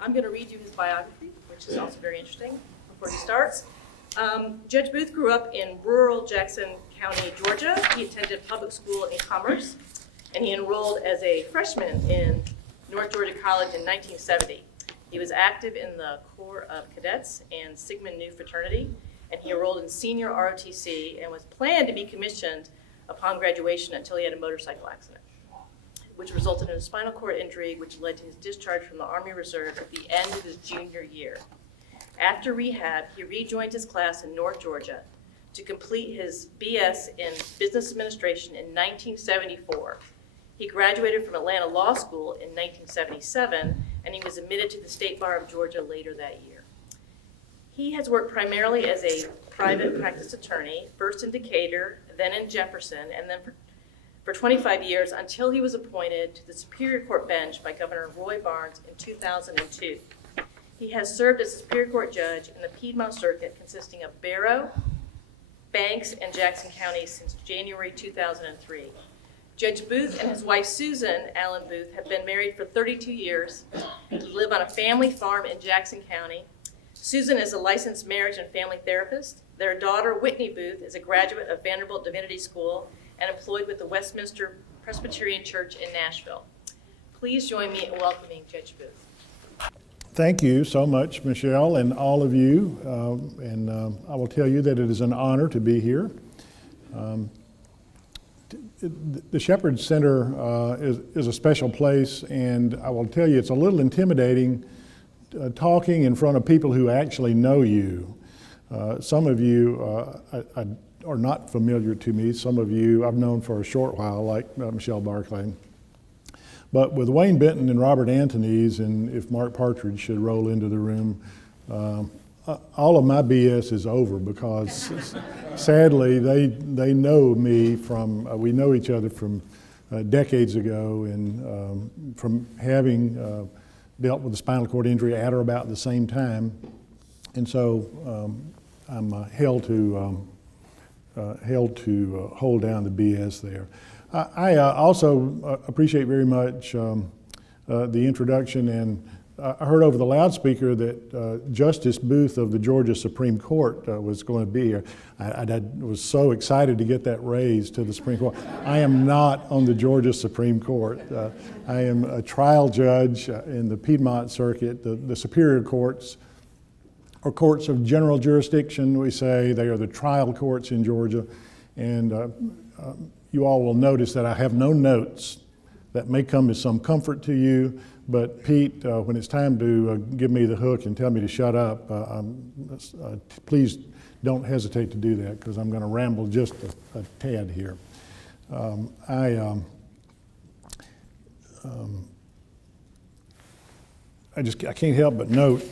I'm going to read you his biography, which is also very interesting before he starts. Judge Booth grew up in rural Jackson County, Georgia. He attended public school in commerce, and he enrolled as a freshman in North Georgia College in 1970. He was active in the Corps of Cadets and Sigma Nu fraternity, and he enrolled in senior ROTC and was planned to be commissioned upon graduation until he had a motorcycle accident, which resulted in a spinal cord injury, which led to his discharge from the Army Reserve at the end of his junior year. After rehab, he rejoined his class in North Georgia to complete his BS in Business Administration in 1974. He graduated from Atlanta Law School in 1977, and he was admitted to the State Bar of Georgia later that year. He has worked primarily as a private practice attorney, first in Decatur, then in Jefferson, and then for 25 years until he was appointed to the Superior Court bench by Governor Roy Barnes in 2002. He has served as a Superior Court judge in the Piedmont Circuit, consisting of Barrow, Banks, and Jackson counties since January 2003. Judge Booth and his wife Susan Allen Booth have been married for 32 years and live on a family farm in Jackson County. Susan is a licensed marriage and family therapist. Their daughter Whitney Booth is a graduate of Vanderbilt Divinity School and employed with the Westminster Presbyterian Church in Nashville. Please join me in welcoming Judge Booth. Thank you so much, Michelle, and all of you. I will tell you that it is an honor to be here. The Shepherd Center is a special place, and I will tell you it's a little intimidating talking in front of people who actually know you. Some of you are not familiar to me. Some of you I've known for a short while, like Michelle Barclay. But with Wayne Benton and Robert Anthony's, and if Mark Partridge should roll into the room, all of my BS is over because sadly they know me from, we know each other from decades ago, and from having dealt with a spinal cord injury at or about the same time. And so I'm held to hold down the BS there. I also appreciate very much the introduction, and I heard over the loudspeaker that Justice Booth of the Georgia Supreme Court was going to be here. I was so excited to get that raised to the Supreme Court. I am not on the Georgia Supreme Court. I am a trial judge in the Piedmont Circuit. The Superior Courts are courts of general jurisdiction, we say. They are the trial courts in Georgia. And you all will notice that I have no notes. That may come as some comfort to you, but Pete, when it's time to give me the hook and tell me to shut up, please don't hesitate to do that, because I'm going to ramble just a tad here. I can't help but note,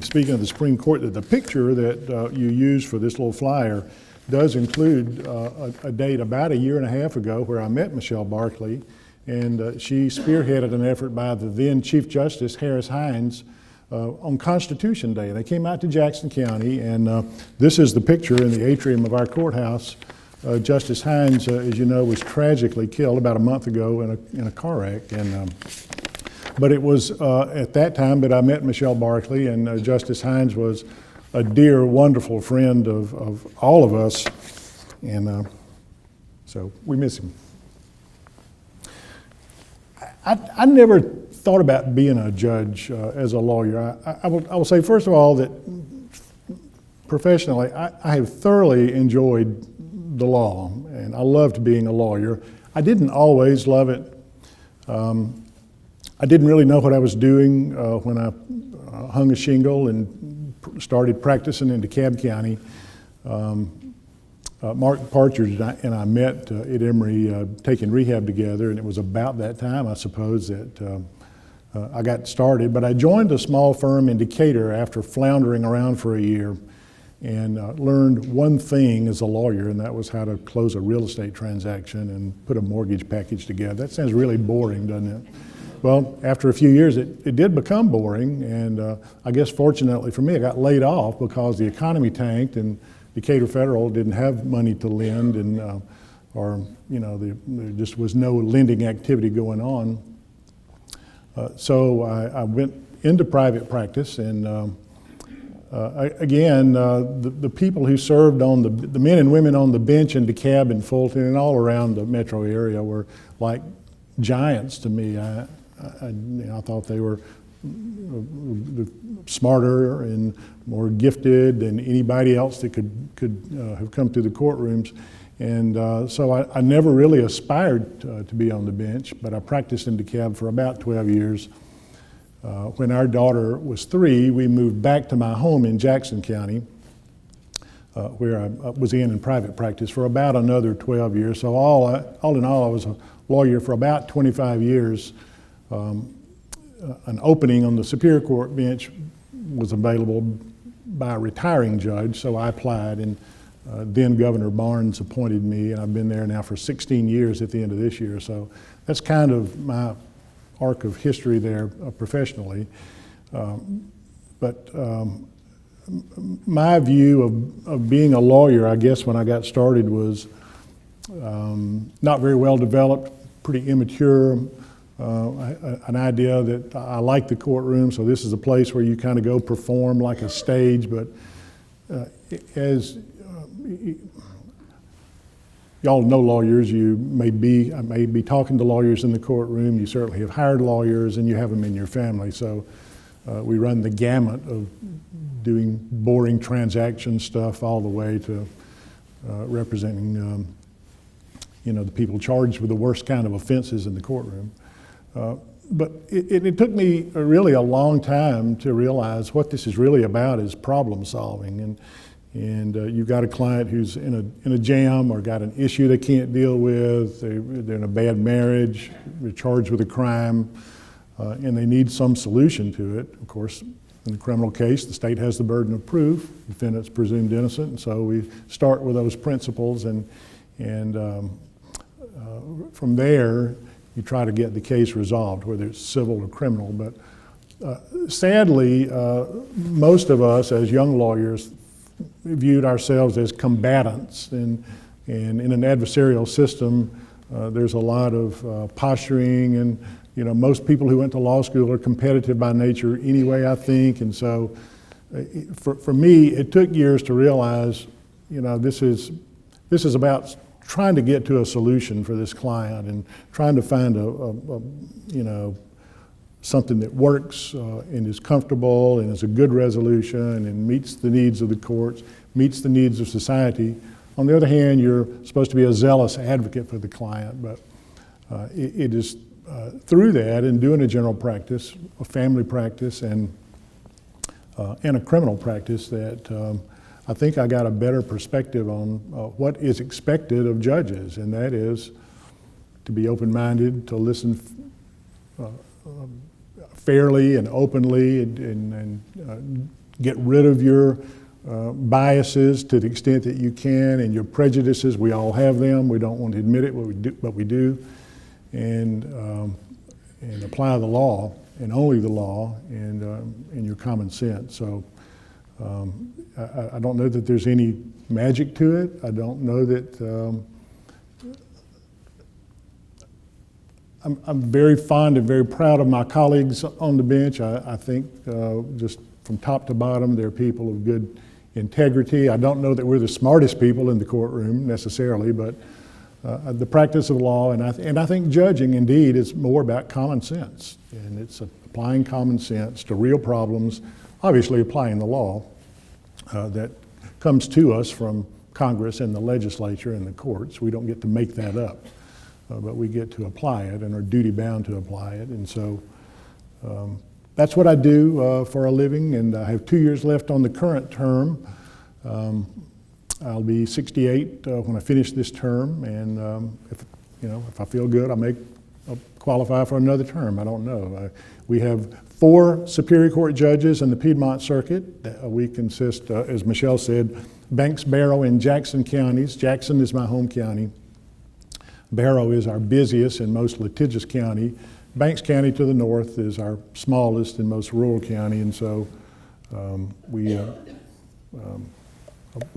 speaking of the Supreme Court, that the picture that you used for this little flyer does include a date about a year and a half ago where I met Michelle Barclay, and she spearheaded an effort by the then Chief Justice Harris Hines on Constitution Day. They came out to Jackson County, and this is the picture in the atrium of our courthouse. Justice Hines, as you know, was tragically killed about a month ago in a car wreck. But it was at that time that I met Michelle Barclay, and Justice Hines was a dear, wonderful friend of all of us, and so we miss him. I never thought about being a judge as a lawyer. I will say, first of all, that professionally, I have thoroughly enjoyed the law, and I loved being a lawyer. I didn't always love it. I didn't really know what I was doing when I hung a shingle and started practicing in DeKalb County. Mark Partridge and I met at Emory taking rehab together, and it was about that time, I suppose, that I got started. But I joined a small firm in Decatur after floundering around for a year, and learned one thing as a lawyer, and that was how to close a real estate transaction and put a mortgage package together. That sounds really boring, doesn't it? Well, after a few years, it did become boring, and I guess fortunately for me, I got laid off because the economy tanked, and Decatur Federal didn't have money to lend, and there just was no lending activity going on. So I went into private practice, and the people who served on the men and women on the bench in DeKalb and Fulton and all around the metro area were like giants to me. I thought they were smarter and more gifted than anybody else that could have come through the courtrooms. And so I never really aspired to be on the bench, but I practiced in DeKalb for about 12 years. When our daughter was 3, we moved back to my home in Jackson County, where I was in private practice for about another 12 years. So all in all, I was a lawyer for about 25 years. An opening on the Superior Court bench was available by a retiring judge, so I applied, and then Governor Barnes appointed me, and I've been there now for 16 years at the end of this year. So that's kind of my arc of history there professionally. But my view of being a lawyer, I guess, when I got started was not very well developed, pretty immature. An idea that I like the courtroom, so this is a place where you kind of go perform like a stage, but as y'all know lawyers, I may be talking to lawyers in the courtroom, you certainly have hired lawyers and you have them in your family, so we run the gamut of doing boring transaction stuff all the way to representing the people charged with the worst kind of offenses in the courtroom. But it took me really a long time to realize what this is really about is problem solving. And you've got a client who's in a jam or got an issue they can't deal with, they're in a bad marriage, they're charged with a crime, and they need some solution to it. Of course, in a criminal case, the state has the burden of proof, the defendant's presumed innocent, and so we start with those principles, and from there, you try to get the case resolved, whether it's civil or criminal. But sadly, most of us as young lawyers viewed ourselves as combatants, and in an adversarial system, there's a lot of posturing, and most people who went to law school are competitive by nature anyway, I think, and so for me, it took years to realize, this is about trying to get to a solution for this client and trying to find something that works and is comfortable and is a good resolution and meets the needs of the courts, meets the needs of society. On the other hand, you're supposed to be a zealous advocate for the client, but it is through that and doing a general practice, a family practice, and a criminal practice that I think I got a better perspective on what is expected of judges, and that is to be open-minded, to listen fairly and openly, and get rid of your biases to the extent that you can, and your prejudices. We all have them. We don't want to admit it, but we do. And apply the law, and only the law, and your common sense. So I don't know that there's any magic to it. I don't know that I'm very fond and very proud of my colleagues on the bench. I think just from top to bottom, they're people of good integrity. I don't know that we're the smartest people in the courtroom necessarily, but the practice of law, and I think judging indeed is more about common sense, and it's applying common sense to real problems, obviously applying the law that comes to us from Congress and the legislature and the courts. We don't get to make that up, but we get to apply it and are duty bound to apply it. And so that's what I do for a living, and I have 2 years left on the current term. I'll be 68 when I finish this term, and if I feel good, I'll qualify for another term. I don't know. We have 4 Superior Court judges in the Piedmont Circuit. We consist, as Michelle said, Banks, Barrow, and Jackson counties. Jackson is my home county. Barrow is our busiest and most litigious county. Banks County to the north is our smallest and most rural county, and so we'll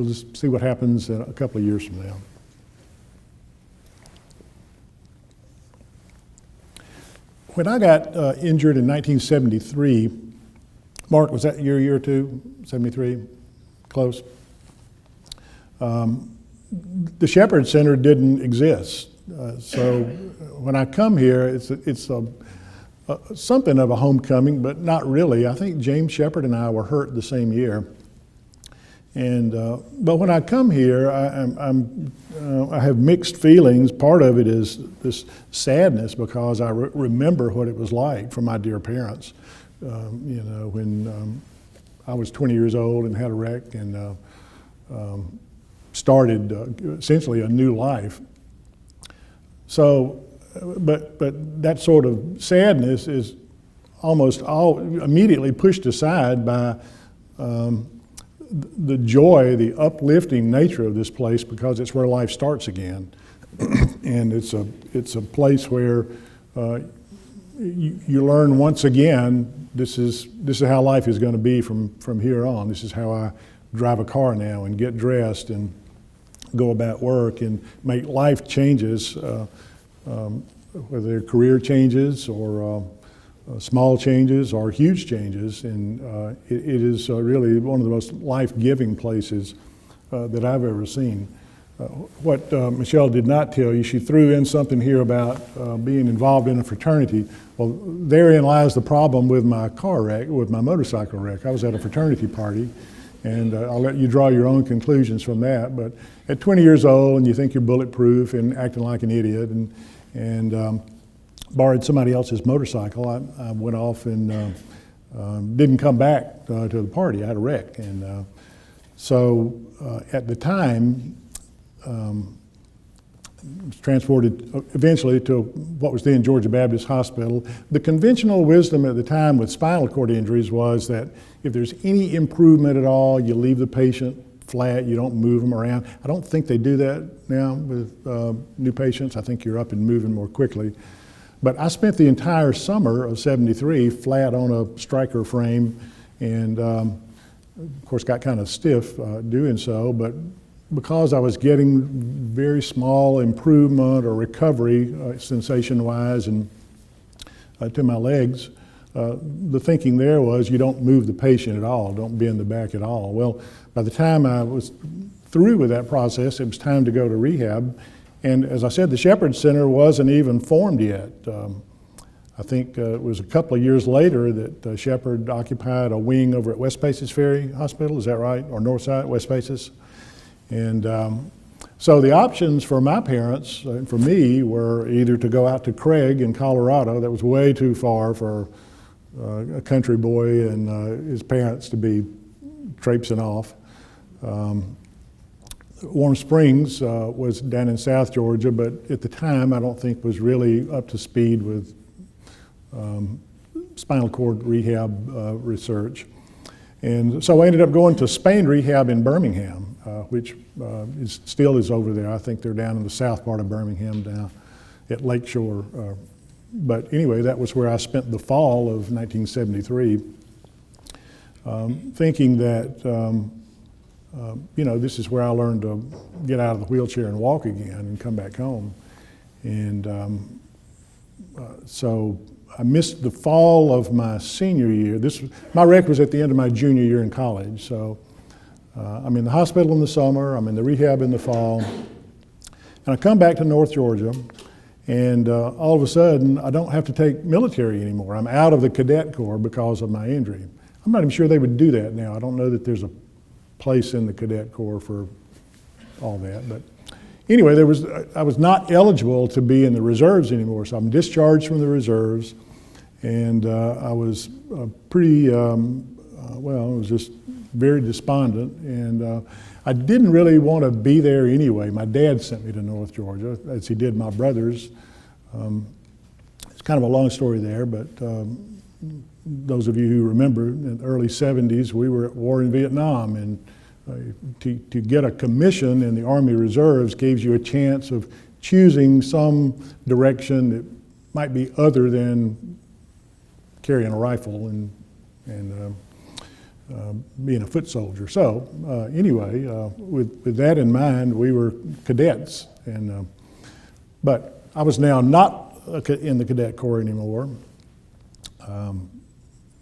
just see what happens in a couple of years from now. When I got injured in 1973, Mark, was that your year too, 73? Close. The Shepherd Center didn't exist. So when I come here, it's something of a homecoming, but not really. I think James Shepherd and I were hurt the same year. And but when I come here, I have mixed feelings. Part of it is this sadness because I remember what it was like for my dear parents. You know, when I was 20 years old and had a wreck and started essentially a new life. So, but that sort of sadness is almost all immediately pushed aside by the joy, the uplifting nature of this place because it's where life starts again, and it's a place where you learn once again. This is how life is going to be from here on. This is how I drive a car now and get dressed and go about work and make life changes, whether they're career changes or small changes or huge changes. And it is really one of the most life-giving places that I've ever seen. What Michelle did not tell you, she threw in something here about being involved in a fraternity. Well, therein lies the problem with my car wreck, with my motorcycle wreck. I was at a fraternity party, and I'll let you draw your own conclusions from that. But at 20 years old, and you think you're bulletproof and acting like an idiot, and borrowed somebody else's motorcycle, I went off and didn't come back to the party. I had a wreck, and so at the time, was transported eventually to what was then Georgia Baptist Hospital. The conventional wisdom at the time with spinal cord injuries was that if there's any improvement at all, you leave the patient flat, you don't move them around. I don't think they do that now with new patients. I think you're up and moving more quickly. But I spent the entire summer of '73 flat on a striker frame and of course got kind of stiff doing so, but because I was getting very small improvement or recovery sensation-wise and to my legs, the thinking there was you don't move the patient at all, don't bend the back at all. Well, by the time I was through with that process, it was time to go to rehab. And as I said, the Shepherd Center wasn't even formed yet. I think it was a couple of years later that Shepherd occupied a wing over at West Paces Ferry Hospital, is that right? Or Northside, West Paces? And so the options for my parents and for me were either to go out to Craig in Colorado, that was way too far for a country boy and his parents to be traipsing off. Warm Springs was down in South Georgia, but at the time I don't think was really up to speed with spinal cord rehab research. And so I ended up going to Spain Rehab in Birmingham, which still is over there. I think they're down in the south part of Birmingham now at Lakeshore. But anyway, that was where I spent the fall of 1973, thinking that, you know, this is where I learned to get out of the wheelchair and walk again and come back home. And so I missed the fall of my senior year. My wreck was at the end of my junior year in college. So I'm in the hospital in the summer, I'm in the rehab in the fall, and I come back to North Georgia, and all of a sudden I don't have to take military anymore. I'm out of the cadet corps because of my injury. I'm not even sure they would do that now. I don't know that there's a place in the cadet corps for all that, but anyway, I was not eligible to be in the reserves anymore, so I'm discharged from the reserves, and I was pretty, well, I was just very despondent, and I didn't really want to be there anyway. My dad sent me to North Georgia, as he did my brothers. It's kind of a long story there, but those of you who remember, in the early 70s, we were at war in Vietnam, and to get a commission in the Army Reserves gives you a chance of choosing some direction that might be other than carrying a rifle and being a foot soldier. So anyway, with that in mind, we were cadets, and but I was now not in the cadet corps anymore.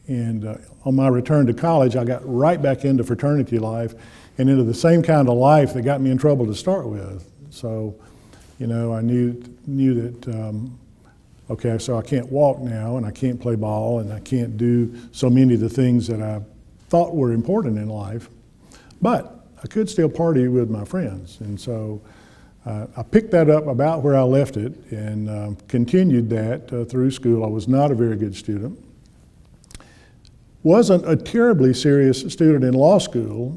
And on my return to college, I got right back into fraternity life and into the same kind of life that got me in trouble to start with. So, you know, I knew that, okay, so I can't walk now, and I can't play ball, and I can't do so many of the things that I thought were important in life, but I could still party with my friends. And so I picked that up about where I left it and continued that through school. I was not a very good student. Wasn't a terribly serious student in law school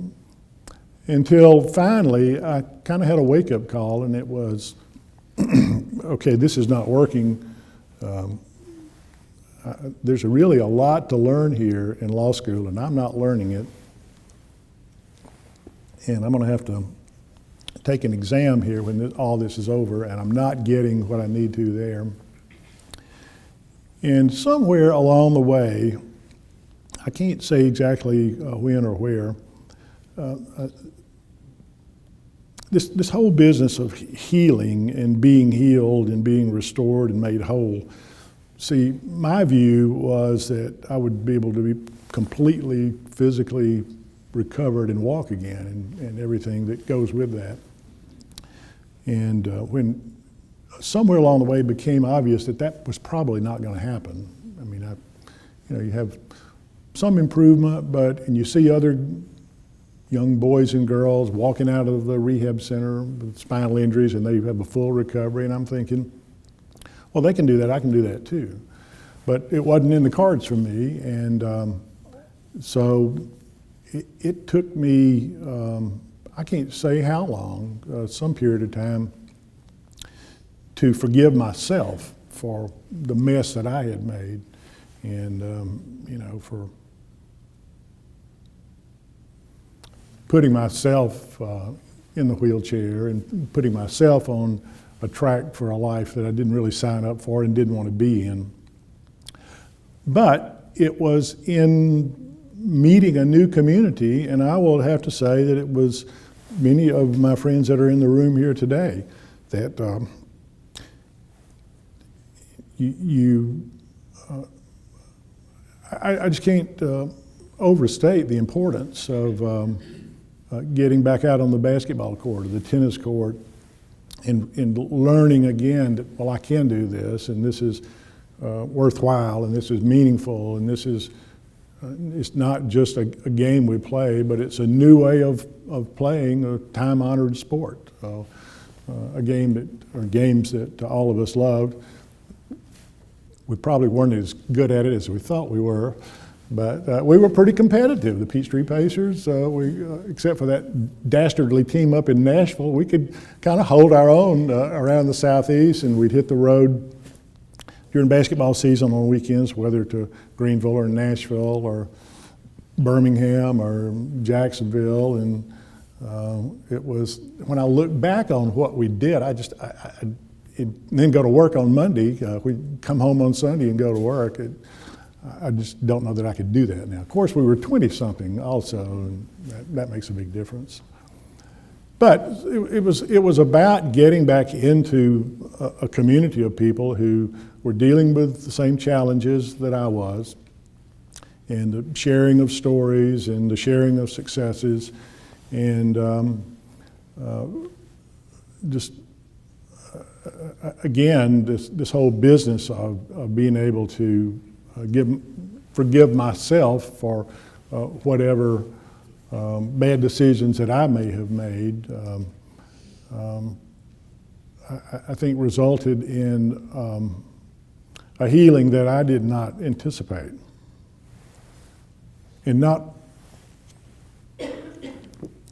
until finally I kind of had a wake-up call, and it was, okay, this is not working. There's really a lot to learn here in law school, and I'm not learning it. And I'm going to have to take an exam here when all this is over, and I'm not getting what I need to there. And somewhere along the way, I can't say exactly when or where, this whole business of healing and being healed and being restored and made whole, see, my view was that I would be able to be completely physically recovered and walk again and everything that goes with that. And when somewhere along the way it became obvious that that was probably not going to happen. I mean, you have some improvement, and you see other young boys and girls walking out of the rehab center with spinal injuries, and they have a full recovery, and I'm thinking, well, they can do that, I can do that too. But it wasn't in the cards for me, and so it took me, I can't say how long, some period of time, to forgive myself for the mess that I had made, and you know, for putting myself in the wheelchair and putting myself on a track for a life that I didn't really sign up for and didn't want to be in. But it was in meeting a new community, and I will have to say that it was many of my friends that are in the room here today that I just can't overstate the importance of getting back out on the basketball court or the tennis court and learning again that, well, I can do this, and this is worthwhile, and this is meaningful, and this is it's not just a game we play, but it's a new way of playing a time-honored sport, a game that, or games that all of us loved. We probably weren't as good at it as we thought we were, but we were pretty competitive. The Peachtree Pacers, except for that dastardly team up in Nashville, we could kind of hold our own around the Southeast, and we'd hit the road during basketball season on weekends, whether to Greenville or Nashville or Birmingham or Jacksonville. And it was, when I look back on what we did, and then go to work on Monday, we'd come home on Sunday and go to work. I just don't know that I could do that now. Of course, we were 20-something also, and that makes a big difference. But it was about getting back into a community of people who were dealing with the same challenges that I was, and the sharing of stories and the sharing of successes, and again, this whole business of being able to forgive myself for whatever bad decisions that I may have made, I think resulted in a healing that I did not anticipate. And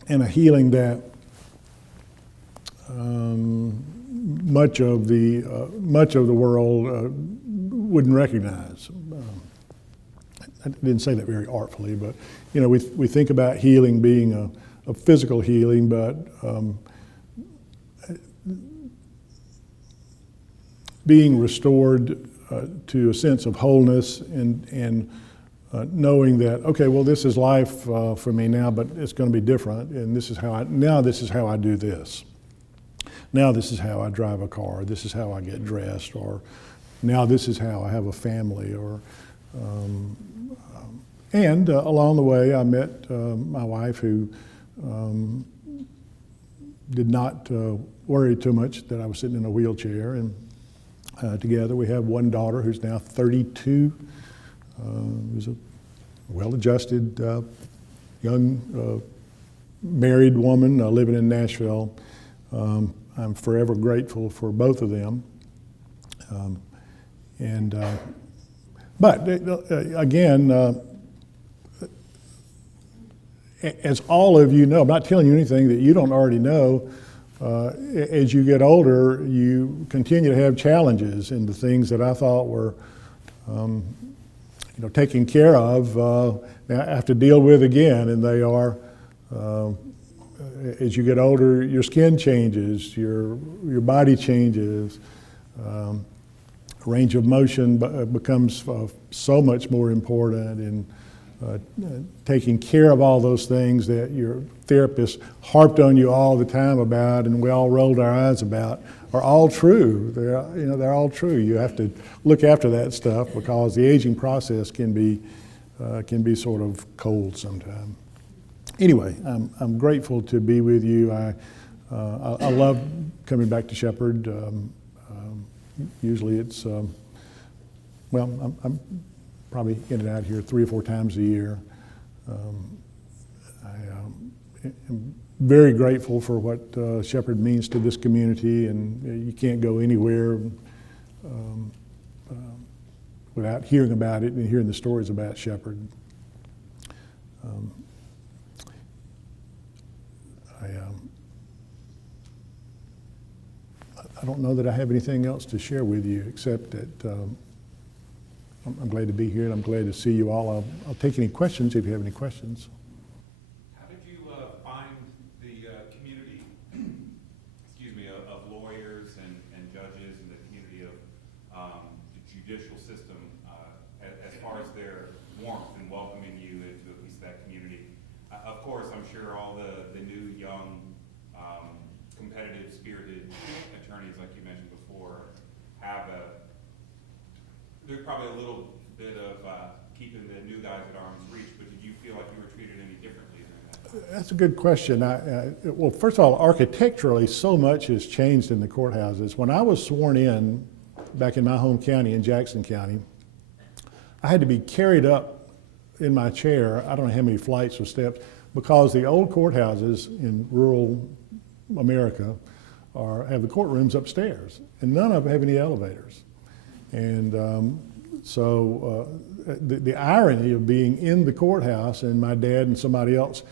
a healing that much of the world wouldn't recognize. I didn't say that very artfully, but you know, we think about healing being a physical healing, but being restored to a sense of wholeness and knowing that, okay, well, this is life for me now, but it's going to be different, and this is how I do this. Now this is how I drive a car. This is how I get dressed, or now this is how I have a family, or And along the way, I met my wife, who did not worry too much that I was sitting in a wheelchair. And together we have one daughter who's now 32, who's a well-adjusted young married woman living in Nashville. I'm forever grateful for both of them. But again, as all of you know, I'm not telling you anything that you don't already know. As you get older, you continue to have challenges, and the things that I thought were, taken care of, now I have to deal with again, and they are. As you get older, your skin changes, your body changes. Range of motion becomes so much more important, and taking care of all those things that your therapist harped on you all the time about, and we all rolled our eyes about, are all true. They're all true. You have to look after that stuff, because the aging process can be sort of cold sometimes. Anyway, I'm grateful to be with you. I love coming back to Shepherd. Usually it's, I'm probably in and out here 3 or 4 times a year. I am very grateful for what Shepherd means to this community, and you can't go anywhere without hearing about it and hearing the stories about Shepherd. I don't know that I have anything else to share with you, except that I'm glad to be here, and I'm glad to see you all. I'll take any questions if you have any questions. How did you find the community, of lawyers and judges, and the community of the judicial system as far as their warmth and welcoming you into at least that community? Of course, I'm sure all the new, young, competitive, spirited attorneys, like you mentioned before, there's probably a little bit of keeping the new guys at arm's reach, but did you feel like you were treated any differently than that? That's a good question. Well, first of all, architecturally, so much has changed in the courthouses. When I was sworn in back in my home county, in Jackson County, I had to be carried up in my chair, I don't know how many flights or steps, because the old courthouses in rural America have the courtrooms upstairs, and none of them have any elevators. And so the irony of being in the courthouse and my dad and somebody else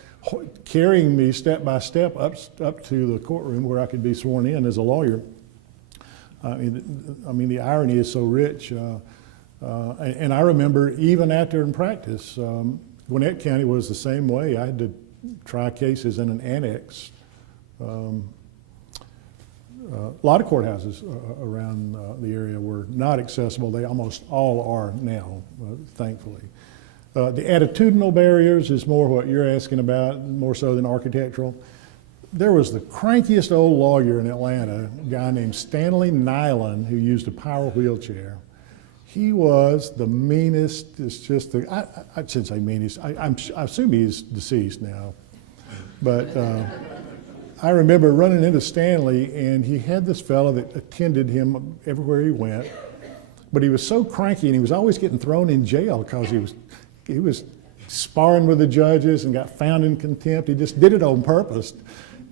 carrying me step by step up to the courtroom where I could be sworn in as a lawyer. I mean, the irony is so rich. And I remember even after in practice, Gwinnett County was the same way. I had to try cases in an annex. A lot of courthouses around the area were not accessible. They almost all are now, thankfully. The attitudinal barriers is more what you're asking about, more so than architectural. There was the crankiest old lawyer in Atlanta, a guy named Stanley Nyland, who used a power wheelchair. He was the meanest. It's just I shouldn't say meanest. I assume he's deceased now, but. I remember running into Stanley, and he had this fellow that attended him everywhere he went, but he was so cranky, and he was always getting thrown in jail because he was sparring with the judges and got found in contempt. He just did it on purpose,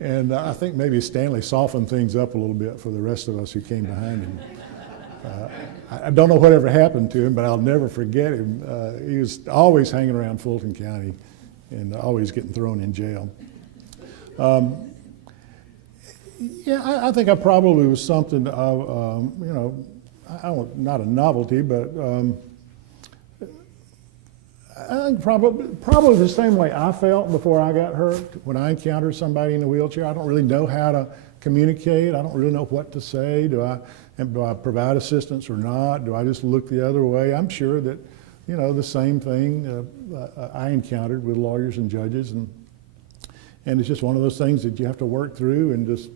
and I think maybe Stanley softened things up a little bit for the rest of us who came behind him. I don't know whatever happened to him, but I'll never forget him. He was always hanging around Fulton County and always getting thrown in jail. Yeah, I think I probably was something of, not a novelty, but I think probably the same way I felt before I got hurt. When I encountered somebody in a wheelchair, I don't really know how to communicate. I don't really know what to say. Do I provide assistance or not? Do I just look the other way? I'm sure that, the same thing I encountered with lawyers and judges, and it's just one of those things that you have to work through and just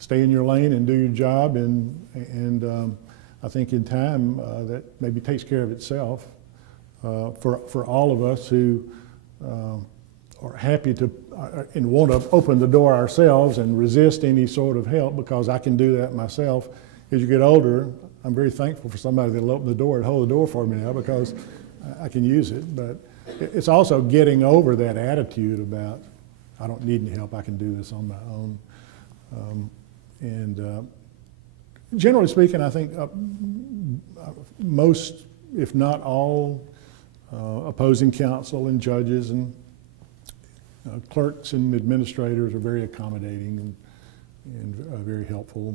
stay in your lane and do your job, and I think in time that maybe takes care of itself. for all of us who are happy to and want to open the door ourselves and resist any sort of help, because I can do that myself. As you get older, I'm very thankful for somebody that'll open the door and hold the door for me now, because I can use it. But it's also getting over that attitude about, I don't need any help, I can do this on my own. Generally speaking, I think most, if not all, opposing counsel and judges and clerks and administrators are very accommodating and very helpful.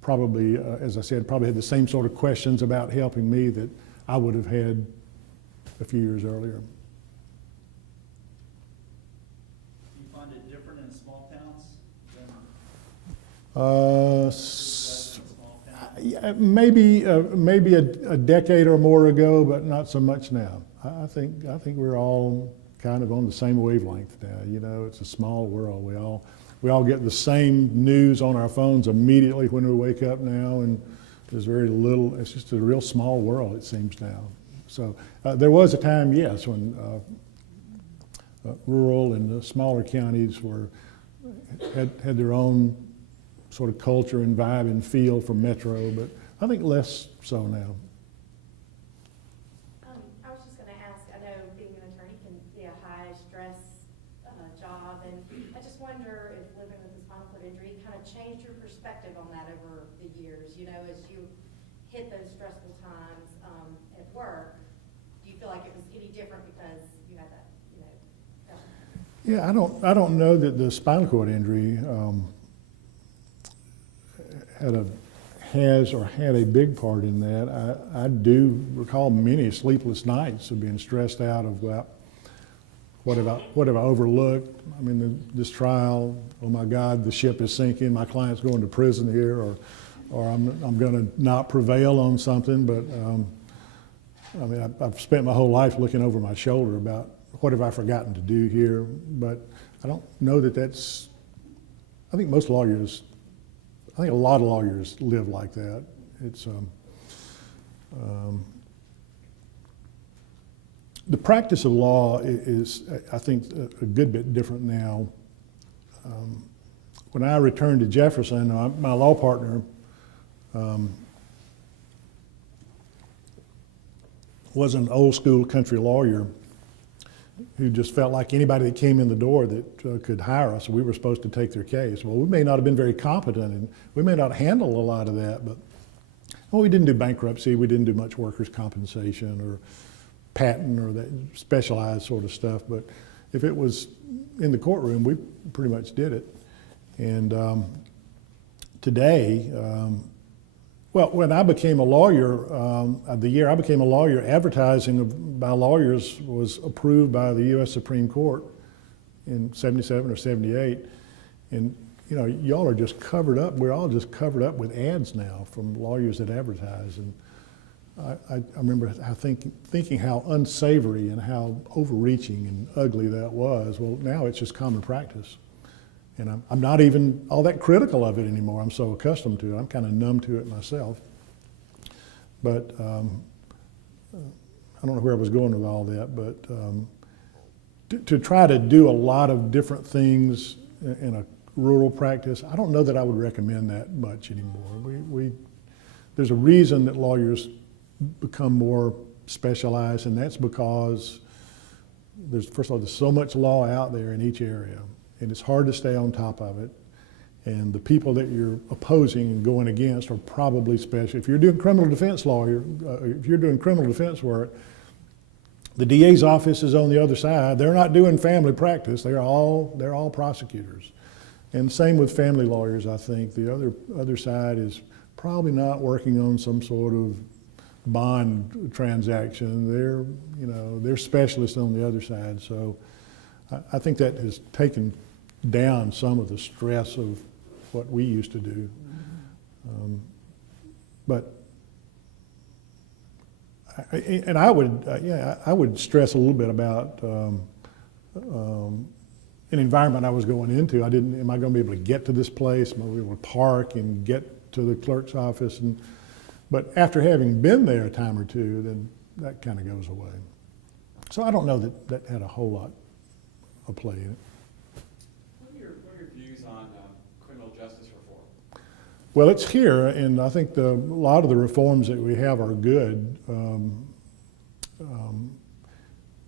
Probably, as I said, probably had the same sort of questions about helping me that I would have had a few years earlier. Do you find it different in small towns than small towns? Yeah, maybe a decade or more ago, but not so much now. I think we're all kind of on the same wavelength now. You know, it's a small world. We all get the same news on our phones immediately when we wake up now, and there's very little. It's just a real small world, it seems now. So there was a time, yes, when rural and the smaller counties had their own sort of culture and vibe and feel from metro, but I think less so now. I was just going to ask, I know being an attorney can be a high stress job, and I just wonder if living with a spinal cord injury kind of changed your perspective on that over the years, you know, as you hit those stressful times at work. Do you feel like it was any different because you had that, you know? Yeah, I don't know that the spinal cord injury had a big part in that. I do recall many sleepless nights of being stressed out about what have I overlooked. I mean, this trial, oh my God, the ship is sinking, my client's going to prison here, or I'm going to not prevail on something. But I mean, I've spent my whole life looking over my shoulder about what have I forgotten to do here. But I don't know that that's. I think most lawyers. I think a lot of lawyers live like that. It's the practice of law is, I think, a good bit different now. When I returned to Jefferson, my law partner was an old school country lawyer who just felt like anybody that came in the door that could hire us, we were supposed to take their case. Well, we may not have been very competent, and we may not handle a lot of that, but we didn't do bankruptcy, we didn't do much workers' compensation or patent or that specialized sort of stuff. But if it was in the courtroom, we pretty much did it. And today, well, when I became a lawyer, the year I became a lawyer, advertising by lawyers was approved by the U.S. Supreme Court in 77 or 78. And, you know, y'all are just covered up. We're all just covered up with ads now from lawyers that advertise. And I remember thinking how unsavory and how overreaching and ugly that was. Well, now it's just common practice. And I'm not even all that critical of it anymore. I'm so accustomed to it. I'm kind of numb to it myself. But I don't know where I was going with all that, but to try to do a lot of different things in a rural practice, I don't know that I would recommend that much anymore. There's a reason that lawyers become more specialized, and that's because first of all, there's so much law out there in each area. And it's hard to stay on top of it. And the people that you're opposing and going against are probably special. If you're doing criminal defense if you're doing criminal defense work, the DA's office is on the other side. They're not doing family practice. They're all prosecutors. And same with family lawyers, I think. The other side is probably not working on some sort of bond transaction. They're specialists on the other side. So I think that has taken down some of the stress of what we used to do. But I would stress a little bit about an environment I was going into. Am I going to be able to get to this place? Am I going to be able to park and get to the clerk's office? But after having been there a time or two, then that kind of goes away. So I don't know that that had a whole lot of play in it. What are your views on criminal justice reform? Well, it's here, and I think a lot of the reforms that we have are good.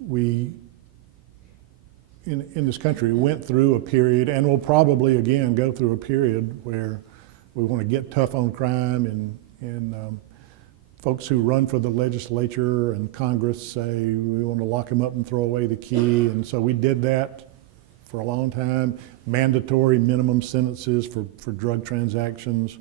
We, in this country, went through a period, and will probably again go through a period where we want to get tough on crime, and folks who run for the legislature and Congress say we want to lock them up and throw away the key, and so we did that for a long time. Mandatory minimum sentences for drug transactions,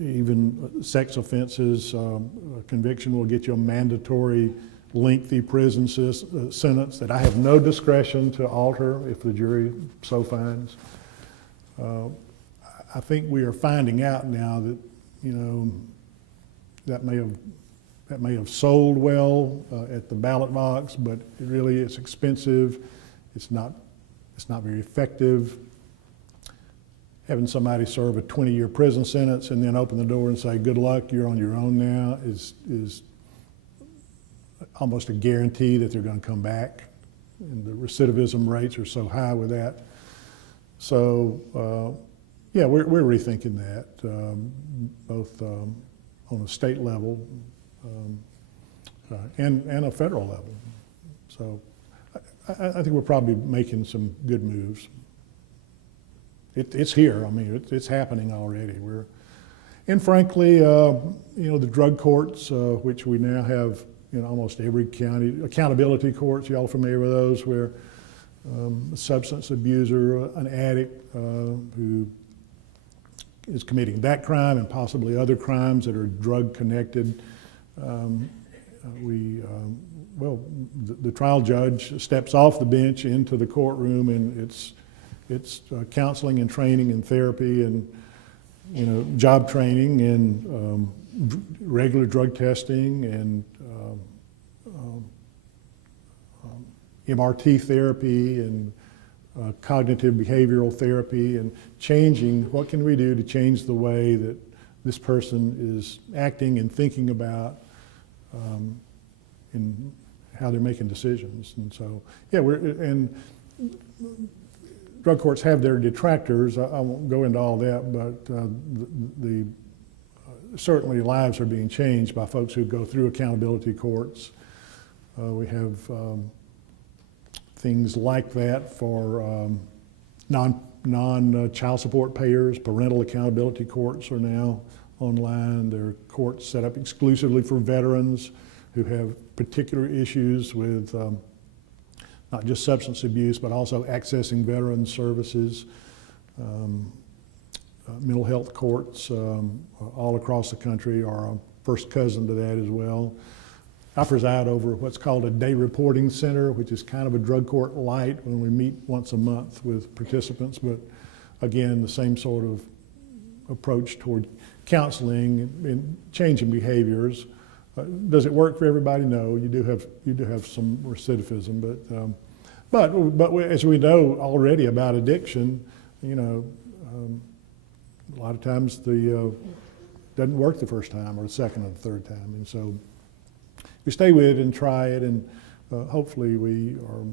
even sex offenses. A conviction will get you a mandatory lengthy prison sentence that I have no discretion to alter if the jury so finds. I think we are finding out now that, you know, that may have sold well at the ballot box, but it really is expensive. It's not very effective. Having somebody serve a 20-year prison sentence and then open the door and say, good luck, you're on your own now, is almost a guarantee that they're going to come back. And the recidivism rates are so high with that. So, yeah, we're rethinking that, both on a state level and a federal level. So I think we're probably making some good moves. It's here. I mean, it's happening already. And frankly, you know, the drug courts, which we now have in almost every county, accountability courts, y'all familiar with those, where a substance abuser, an addict who is committing that crime and possibly other crimes that are drug connected, the trial judge steps off the bench into the courtroom, and it's counseling and training and therapy and, you know, job training and regular drug testing and MRT therapy and cognitive behavioral therapy, and changing, what can we do to change the way that this person is acting and thinking about and how they're making decisions. And so, yeah, and drug courts have their detractors. I won't go into all that, but certainly lives are being changed by folks who go through accountability courts. We have things like that for non-child support payers. Parental accountability courts are now online. There are courts set up exclusively for veterans who have particular issues with not just substance abuse, but also accessing veteran services. Mental health courts all across the country are a first cousin to that as well. I preside over what's called a day reporting center, which is kind of a drug court light when we meet once a month with participants, but again, the same sort of approach toward counseling and changing behaviors. Does it work for everybody? No, you do have some recidivism, but as we know already about addiction, you know, a lot of times doesn't work the first time or the second or the third time, and so we stay with it and try it, and hopefully we are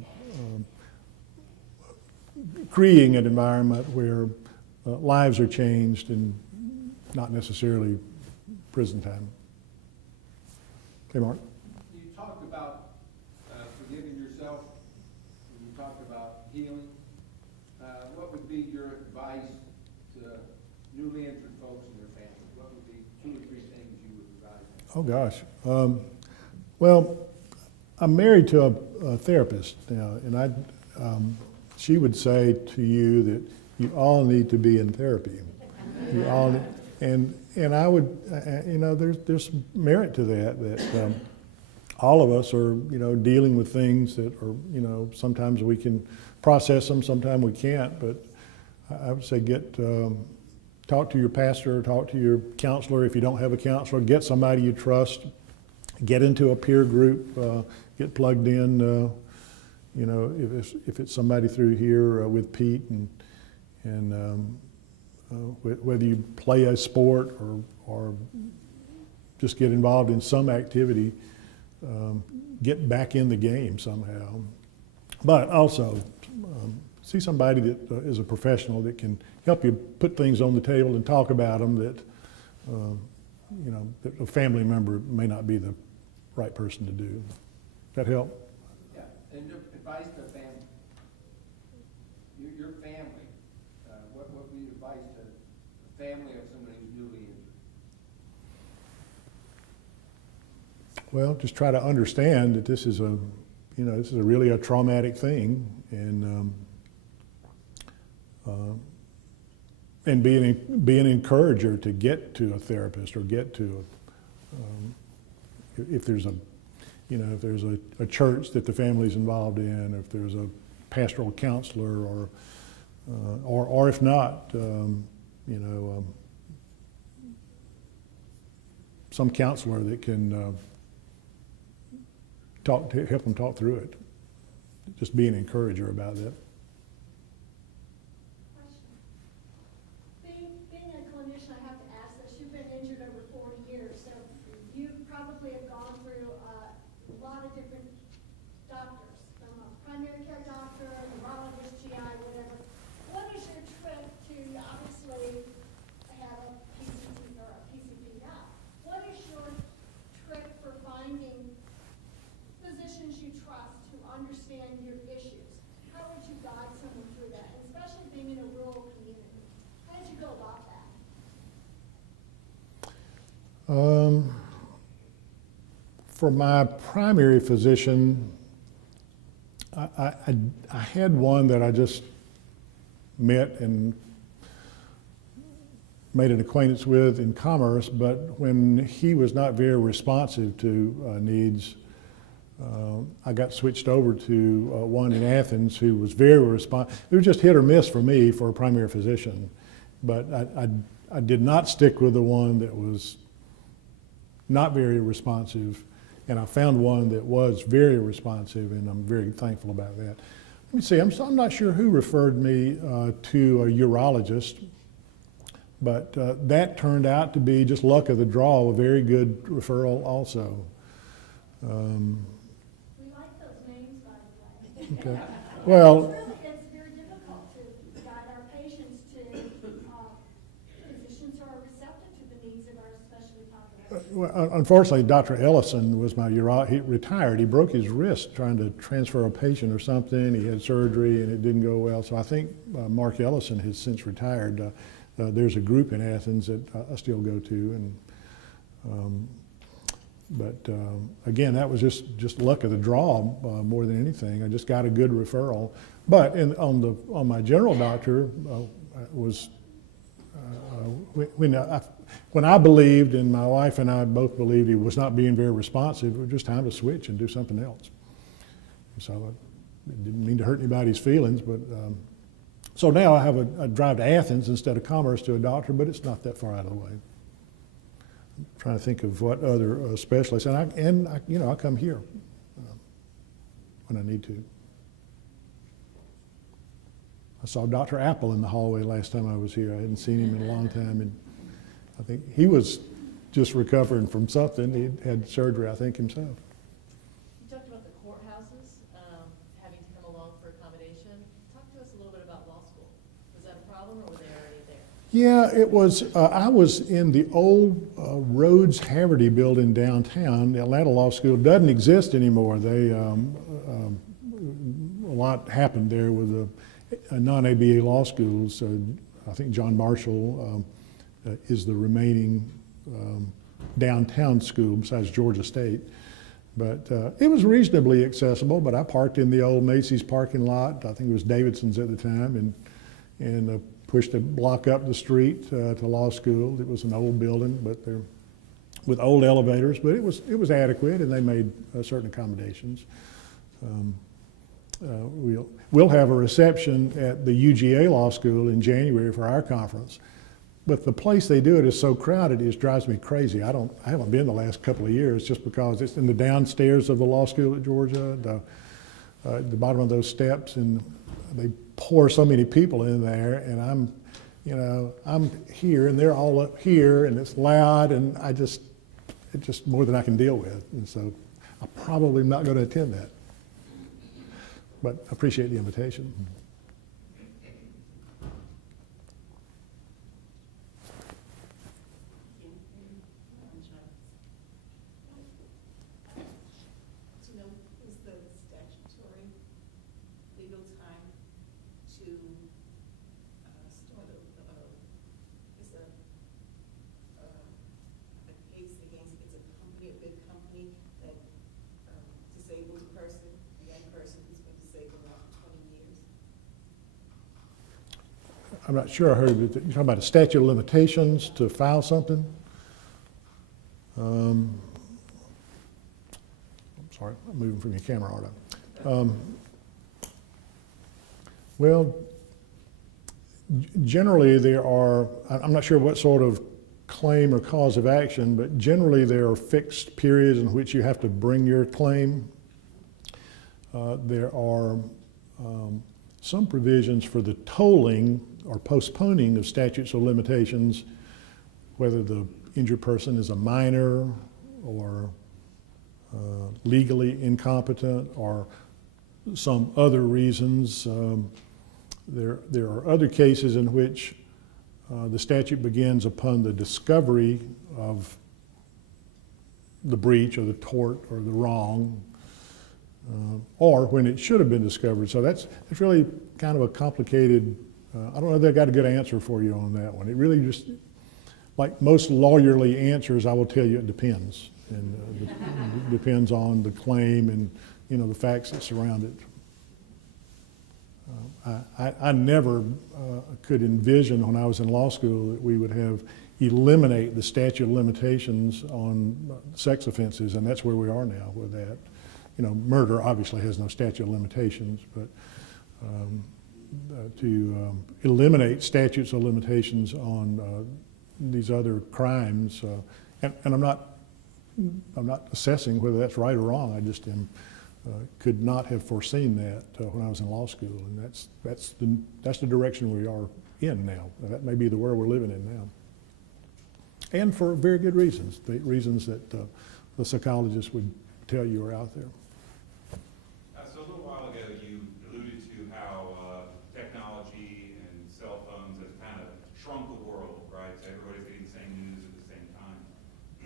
creating an environment where lives are changed and not necessarily prison time. Okay, Mark? You talked about forgiving yourself, and you talked about healing. What would be your advice to newly injured folks and their families? What would be 2 or 3 things you would advise them? Oh, gosh. Well, I'm married to a therapist now, and she would say to you that you all need to be in therapy. You all, and I would, you know, there's merit to that all of us are, you know, dealing with things that are, you know, sometimes we can process them, sometimes we can't, but I would say talk to your pastor, talk to your counselor. If you don't have a counselor, get somebody you trust. Get into a peer group, get plugged in, you know, if it's somebody through here with Pete, and whether you play a sport or just get involved in some activity, get back in the game somehow. But also, see somebody that is a professional that can help you put things on the table and talk about them that, that a family member may not be the right person to do. That help? Yeah, and your advice to family, your family, what would be advice to the family of somebody who's newly injured? Well, just try to understand that this is really a traumatic thing, and be an encourager to get to a therapist or get to if there's a church that the family's involved in, if there's a pastoral counselor, or if not, some counselor that can help them talk through it. Just be an encourager about that. Being a clinician, I have to ask this. You've been injured over 40 years, so you probably have gone through a lot of different doctors, from a primary care doctor, neurologist, GI, whatever. What is your trick to obviously have a PCT or a PCP now? What is your trick for finding physicians you trust who understand your issues? How would you guide someone through that, and especially being in a rural community? How did you go about that? For my primary physician, I had one that I just met and made an acquaintance with in Commerce, but when he was not very responsive to needs, I got switched over to one in Athens who was very responsive. It was just hit or miss for me for a primary physician, but I did not stick with the one that was not very responsive, and I found one that was very responsive, and I'm very thankful about that. Let me see, I'm not sure who referred me to a urologist, but that turned out to be just luck of the draw, a very good referral also. We like those names, by the way. Okay. Well, It's very difficult to guide our patients to physicians who are receptive to the needs of our specialty population. unfortunately, Dr. Ellison was my urologist. He retired. He broke his wrist trying to transfer a patient or something. He had surgery and it didn't go well. So I think Mark Ellison has since retired. There's a group in Athens that I still go to, but again, that was just luck of the draw more than anything. I just got a good referral. But on my general doctor was when I believed, and my wife and I both believed he was not being very responsive, it was just time to switch and do something else. So it didn't mean to hurt anybody's feelings, but so now I have a drive to Athens instead of Commerce to a doctor, but it's not that far out of the way. I'm trying to think of what other specialists, and I come here when I need to. I saw Dr. Apple in the hallway last time I was here. I hadn't seen him in a long time, and I think he was just recovering from something. He had surgery, I think, himself. You talked about the courthouses having to come along for accommodation. Talk to us a little bit about law school. Was that a problem, or were they already there? Yeah, it was. I was in the old Rhodes Haverty building downtown. The Atlanta Law School doesn't exist anymore. They a lot happened there with a non-ABA law schools. I think John Marshall is the remaining downtown school besides Georgia State. But it was reasonably accessible, but I parked in the old Macy's parking lot. I think it was Davidson's at the time, and pushed a block up the street to law school. It was an old building, but they're with old elevators, but it was adequate, and they made certain accommodations. We'll have a reception at the UGA Law School in January for our conference. But the place they do it is so crowded, it drives me crazy. I haven't been the last couple of years just because it's in the downstairs of the law school at Georgia, the bottom of those steps, and they pour so many people in there, and I'm here and they're all up here, and it's loud, and it's just more than I can deal with. And so I'm probably not going to attend that. But I appreciate the invitation. So now, is the statutory legal time to start is a case against, it's a company, a big company that disables a person, a young person who's been disabled now for 20 years? I'm not sure I heard that. You're talking about a statute of limitations to file something? I'm sorry, I'm moving from your camera, aren't I? Well, generally there are, I'm not sure what sort of claim or cause of action, but generally there are fixed periods in which you have to bring your claim. There are some provisions for the tolling or postponing of statutes of limitations, whether the injured person is a minor or legally incompetent or some other reasons. There are other cases in which the statute begins upon the discovery of the breach or the tort or the wrong, or when it should have been discovered. So that's really kind of a complicated, I don't know if I've got a good answer for you on that one. It really just, like most lawyerly answers, I will tell you it depends. And it depends on the claim and, you know, the facts that surround it. I never could envision when I was in law school that we would have eliminate the statute of limitations on sex offenses, and that's where we are now with that. You know, murder obviously has no statute of limitations, but to eliminate statutes of limitations on these other crimes, and I'm not assessing whether that's right or wrong. I just could not have foreseen that when I was in law school, and that's the direction we are in now. That may be the world we're living in now, and for very good reasons, the reasons that the psychologists would tell you are out there. So a little while ago, you alluded to how technology and cell phones has kind of shrunk the world, right? So everybody's getting the same news at the same time.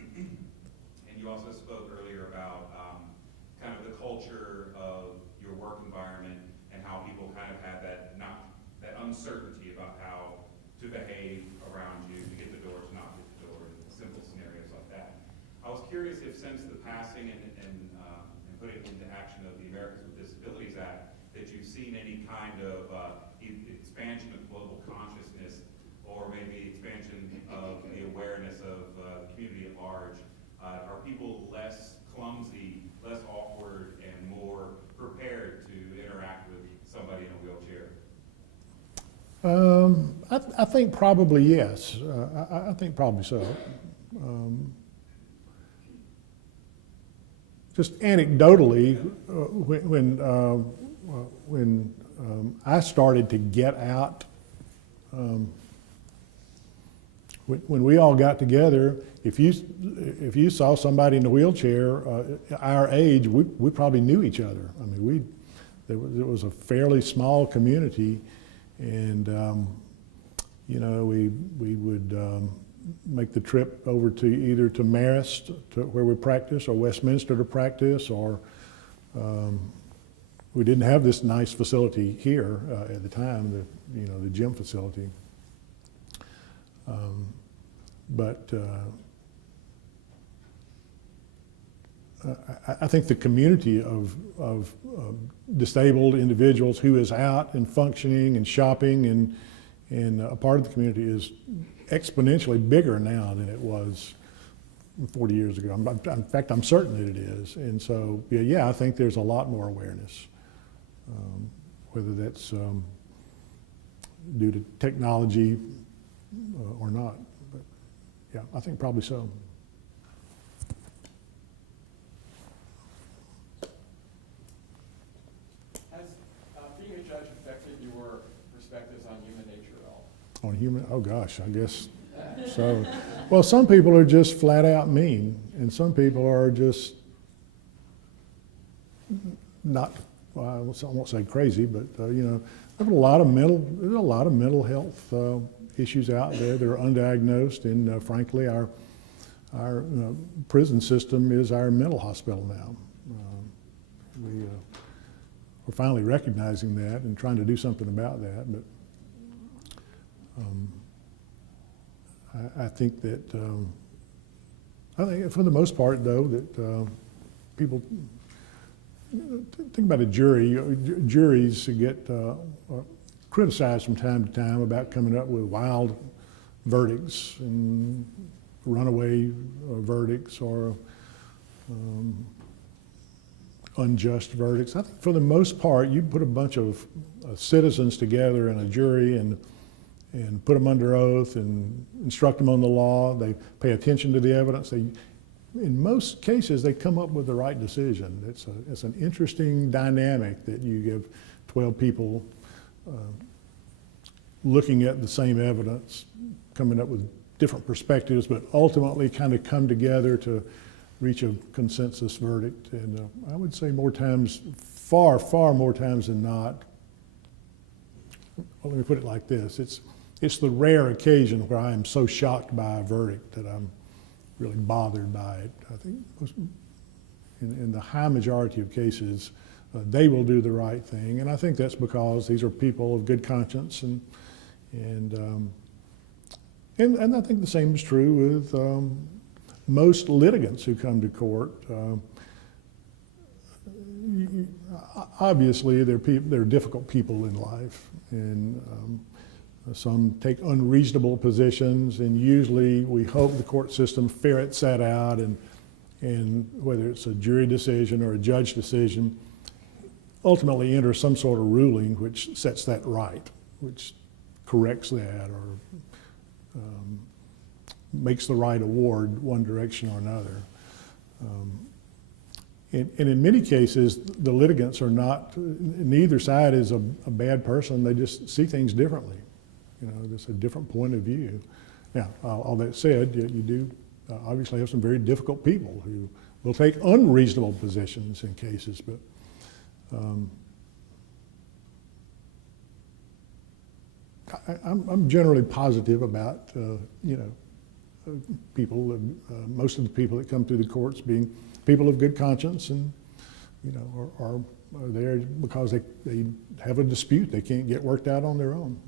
And you also spoke earlier about kind of the culture of your work environment and how people kind of have that uncertainty about how to behave around you, to get the door, to not get the door, simple scenarios like that. I was curious if since the passing and putting into action of the Americans with Disabilities Act, that you've seen any kind of expansion of global consciousness or maybe expansion of the awareness of the community at large. Are people less clumsy, less awkward, and more prepared to interact with somebody in a wheelchair? I think probably yes. I think probably so. Just anecdotally, when I started to get out, when we all got together, if you saw somebody in a wheelchair our age, we probably knew each other. I mean, it was a fairly small community, and you know, we would make the trip over to either to Marist, where we practice, or Westminster to practice, or we didn't have this nice facility here at the time, the gym facility. But I think the community of disabled individuals who is out and functioning and shopping and a part of the community is exponentially bigger now than it was 40 years ago. In fact, I'm certain that it is. And so, yeah, I think there's a lot more awareness, whether that's due to technology or not. But yeah, I think probably so. Has being a judge affected your perspectives on human nature at all? On human, oh gosh, I guess so. Well, some people are just flat out mean, and some people are just not, well, I won't say crazy, but you know, there's a lot of mental health issues out there that are undiagnosed, and frankly, our prison system is our mental hospital now. We're finally recognizing that and trying to do something about that, but I think that I think for the most part, though, that people think about a jury. Juries get criticized from time to time about coming up with wild verdicts and runaway verdicts or unjust verdicts. I think for the most part, you put a bunch of citizens together in a jury and put them under oath and instruct them on the law. They pay attention to the evidence. In most cases, they come up with the right decision. It's an interesting dynamic that you give 12 people looking at the same evidence, coming up with different perspectives, but ultimately kind of come together to reach a consensus verdict. And I would say more times, far more times than not, well, let me put it like this, it's the rare occasion where I am so shocked by a verdict that I'm really bothered by it. I think in the high majority of cases, they will do the right thing, and I think that's because these are people of good conscience, and I think the same is true with most litigants who come to court. Obviously, they're difficult people in life, and some take unreasonable positions, and usually we hope the court system ferrets that out, and whether it's a jury decision or a judge decision, ultimately enter some sort of ruling which sets that right, which corrects that or makes the right award one direction or another. And in many cases, the litigants are not, neither side is a bad person, they just see things differently. You know, there's a different point of view. Now, all that said, you do obviously have some very difficult people who will take unreasonable positions in cases, but I'm generally positive about, you know, people, most of the people that come through the courts being people of good conscience and, you know, are there because they have a dispute they can't get worked out on their own.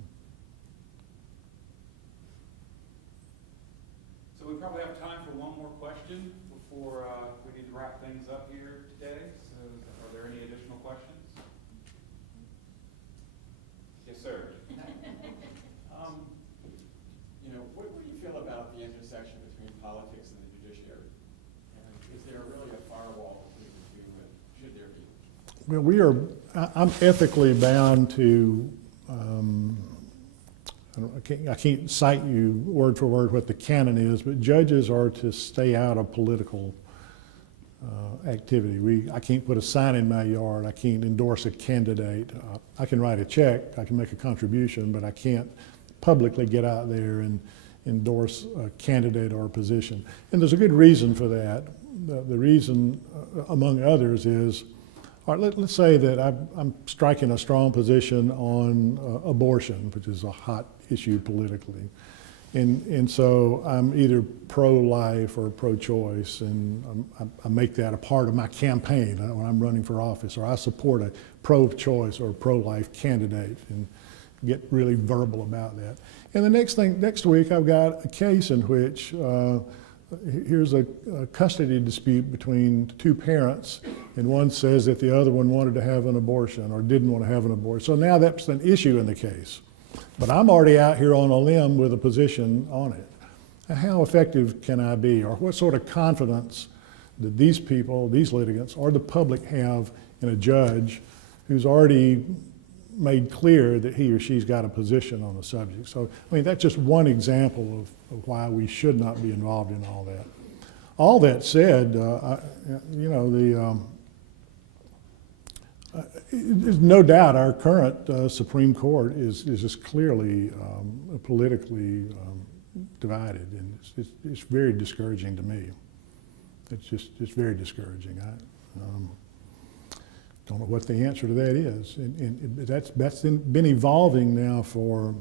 So we probably have time for one more question before we need to wrap things up here today. So are there any additional questions? Yes, sir. You know, what do you feel about the intersection between politics and the judiciary? And is there really a firewall between the two, and should there be? Well, I'm ethically bound to, I can't cite you word for word what the canon is, but judges are to stay out of political activity. I can't put a sign in my yard. I can't endorse a candidate. I can write a check. I can make a contribution, but I can't publicly get out there and endorse a candidate or a position. And there's a good reason for that. The reason, among others, is, all right, let's say that I'm striking a strong position on abortion, which is a hot issue politically. And so I'm either pro-life or pro-choice, and I make that a part of my campaign when I'm running for office, or I support a pro-choice or pro-life candidate and get really verbal about that. And the next week I've got a case in which here's a custody dispute between two parents, and one says that the other one wanted to have an abortion or didn't want to have an abortion. So now that's an issue in the case. But I'm already out here on a limb with a position on it. Now, how effective can I be, or what sort of confidence that these people, these litigants, or the public have in a judge who's already made clear that he or she's got a position on the subject? So, I mean, that's just one example of why we should not be involved in all that. All that said, you know, there's no doubt our current Supreme Court is just clearly politically divided, and it's very discouraging to me. It's very discouraging. don't know what the answer to that is. And that's been evolving now for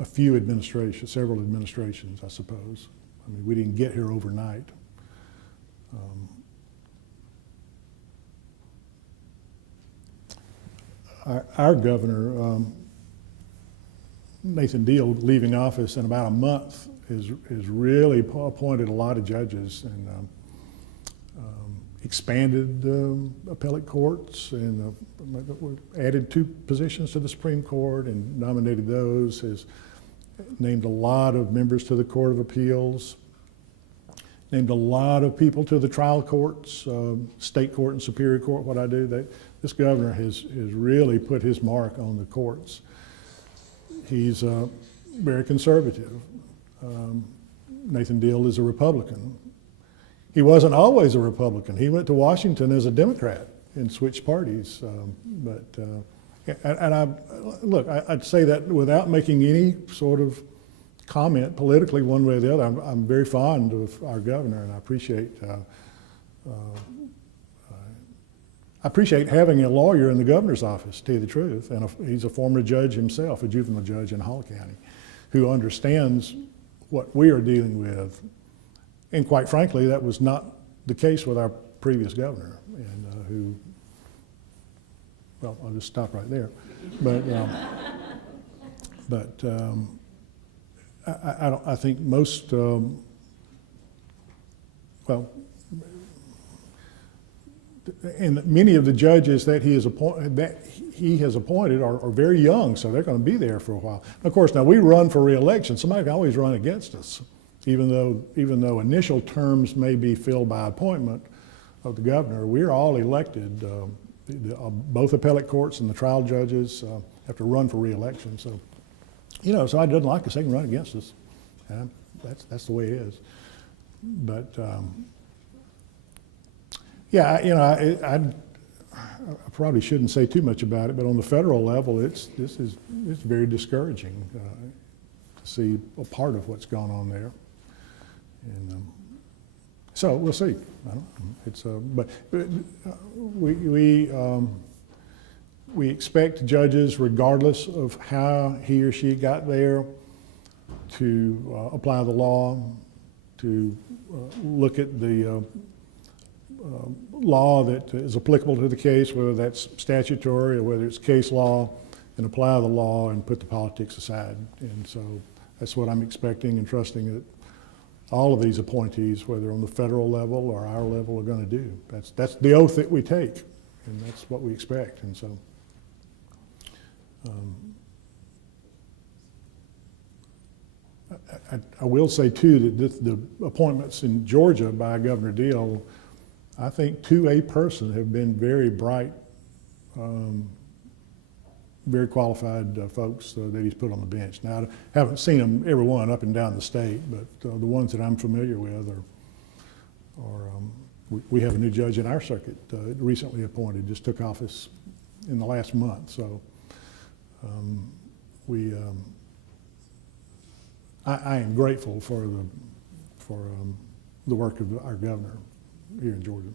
a few administrations, several administrations, I suppose. I mean, we didn't get here overnight. Our governor, Nathan Deal, leaving office in about a month, has really appointed a lot of judges and expanded appellate courts and added 2 positions to the Supreme Court and nominated those, has named a lot of members to the Court of Appeals, named a lot of people to the trial courts, state court and superior court, what I do. This governor has really put his mark on the courts. He's very conservative. Nathan Deal is a Republican. He wasn't always a Republican. He went to Washington as a Democrat and switched parties. I'd say that without making any sort of comment politically one way or the other. I'm very fond of our governor, and I appreciate having a lawyer in the governor's office, to tell you the truth. And he's a former judge himself, a juvenile judge in Hall County, who understands what we are dealing with. And quite frankly, that was not the case with our previous governor, and well, I'll just stop right there. I think most, and many of the judges that he has appointed are very young, so they're going to be there for a while. Of course, now we run for re-election. Somebody can always run against us, even though initial terms may be filled by appointment of the governor. We're all elected. Both appellate courts and the trial judges have to run for re-election. So, if somebody doesn't like us, they can run against us. That's the way it is. But I probably shouldn't say too much about it, but on the federal level, it's very discouraging to see a part of what's gone on there. And so we'll see. We expect judges, regardless of how he or she got there, to apply the law, to look at the law that is applicable to the case, whether that's statutory or whether it's case law, and apply the law and put the politics aside. And so that's what I'm expecting and trusting that all of these appointees, whether on the federal level or our level, are going to do. That's the oath that we take, and that's what we expect. And so I will say too that the appointments in Georgia by Governor Deal, I think to a person, have been very bright, very qualified folks that he's put on the bench. Now, I haven't seen them, every one, up and down the state, but the ones that I'm familiar with we have a new judge in our circuit recently appointed, just took office in the last month. So I am grateful for the work of our governor here in Georgia.